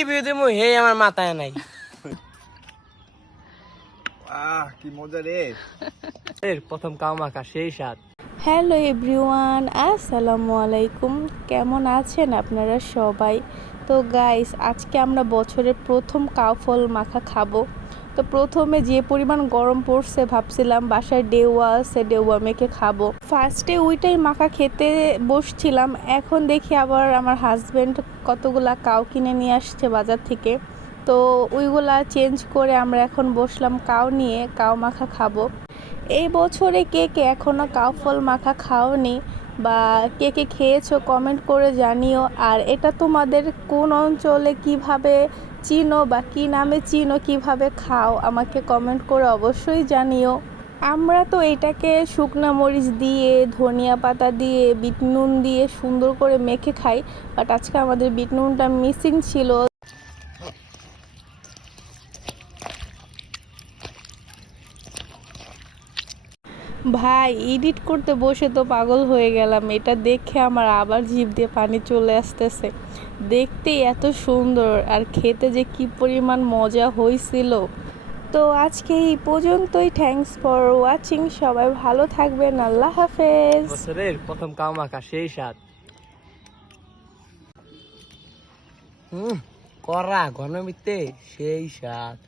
Review দেবো হে আমার মাথায় নাই। কি মজা রে। এর প্রথম কাউ মাখা সেই স্বাদ। হ্যালো এভরিওয়ান, আসসালামু আলাইকুম। কেমন আছেন আপনারা সবাই? তো গাইস, আজকে আমরা বছরের প্রথম কাউফল মাখা খাবো। তো প্রথমে যে পরিমাণ গরম পড়ছে ভাবছিলাম বাসায় ডেওয়া আছে, ডেওয়া মেখে খাবো। ফার্স্টে ওইটাই মাখা খেতে বসছিলাম, এখন দেখি আবার আমার হাজব্যান্ড কতগুলা কাউ কিনে নিয়ে আসছে বাজার থেকে। তো ওইগুলা চেঞ্জ করে আমরা এখন বসলাম কাউ নিয়ে, কাউ মাখা খাবো। এই বছরে কে কে এখনও কাউফল মাখা খাওনি বা কে কে খেয়েছো কমেন্ট করে জানিও। আর এটা তোমাদের কোন অঞ্চলে কিভাবে চিনো বা কী নামে চিনো, কিভাবে খাও আমাকে কমেন্ট করে অবশ্যই জানিও। আমরা তো এটাকে শুকনা মরিচ দিয়ে, ধনিয়া পাতা দিয়ে, বিট নুন দিয়ে সুন্দর করে মেখে খাই, বাট আজকে আমাদের বিট নুনটা মিসিং ছিল। ভাই, এডিট করতে বসে তো পাগল হয়ে গেলাম। এটা দেখে আমার আবার জিভ দিয়ে পানি চলে আসতেছে। দেখতে এত সুন্দর আর খেতে যে কি পরিমাণ মজা হয়েছিল। তো আজকে এই পর্যন্তই। Thanks for watching. সবাই ভালো থাকবেন। আল্লাহ হাফেজ। বছরের প্রথম কাউ মাখা সেই স্বাদ। করা ঘন মিথ্যে সেই স্বাদ।